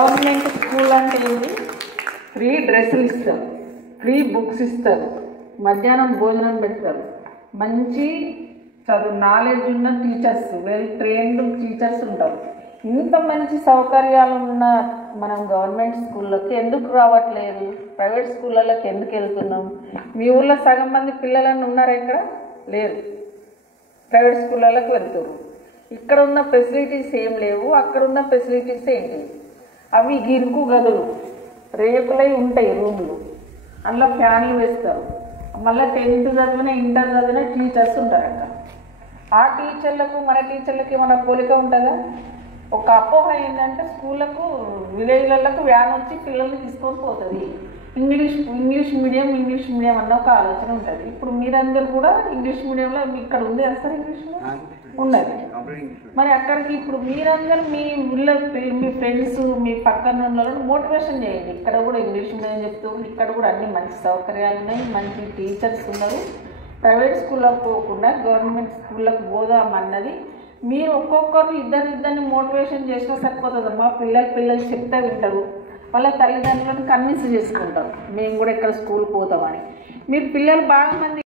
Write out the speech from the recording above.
Government school అంటే ఏంటి? Free డ్రెస్సులు ఇస్తారు, ఫ్రీ బుక్స్ ఇస్తారు, మధ్యాహ్నం భోజనం పెడతారు, మంచి చదువు నాలెడ్జ్ ఉన్న టీచర్స్, వెల్ ట్రైన్డ్ టీచర్స్ ఉంటారు. ఇంత మంచి సౌకర్యాలు ఉన్న మనం గవర్నమెంట్ స్కూళ్ళకి ఎందుకు రావట్లేదు? ప్రైవేట్ స్కూళ్ళకి ఎందుకు వెళ్తున్నాం? మీ ఊళ్ళో సగం మంది పిల్లలను ఉన్నారా? ఇక్కడ లేరు, ప్రైవేట్ స్కూళ్ళకి వెళ్తారు. ఇక్కడ ఉన్న ఫెసిలిటీస్ ఏం లేవు, అక్కడ ఉన్న ఫెసిలిటీస్ ఏంటి? అవి గిరుకు గదులు, రేకులై ఉంటాయి రూములు, అందులో ఫ్యాన్లు వేస్తారు. మళ్ళీ 10th చదివిన ఇంటర్ చదివిన టీచర్స్ ఉంటారు అక్కడ. ఆ టీచర్లకు మన టీచర్లకి ఏమైనా పోలిక ఉంటుందా? ఒక అపోహ ఏంటంటే స్కూళ్ళకు విలేజ్లకు వ్యాన్ వచ్చి పిల్లల్ని తీసుకొని పోతుంది, ఇంగ్లీష్ మీడియం అన్న ఒక ఆలోచన ఉంటుంది. ఇప్పుడు మీరందరూ కూడా ఇంగ్లీష్ మీడియంలో ఇక్కడ ఉంది సార్, ఇంగ్లీష్లో ఉన్నది. మరి అక్కడికి ఇప్పుడు మీరందరూ మీ ఊళ్ళో మీ ఫ్రెండ్స్ మీ పక్కన వాళ్ళని మోటివేషన్ చేయండి. ఇక్కడ కూడా ఇంగ్లీష్ మీడియం చెప్తూ, ఇక్కడ కూడా అన్ని మంచి సౌకర్యాలు ఉన్నాయి, మంచి టీచర్స్ ఉన్నారు. ప్రైవేట్ స్కూళ్ళకు పోకుండా గవర్నమెంట్ స్కూళ్ళకు పోదామన్నది మీరు ఒక్కొక్కరు ఇద్దరిని మోటివేషన్ చేసినా సరిపోతుందమ్మా. పిల్లలు చెప్తే వింటారు, వాళ్ళ తల్లిదండ్రులను కన్విన్స్ చేసుకుంటారు మేము కూడా ఇక్కడ స్కూల్ పోతామని. మీరు పిల్లలు బాగా మంది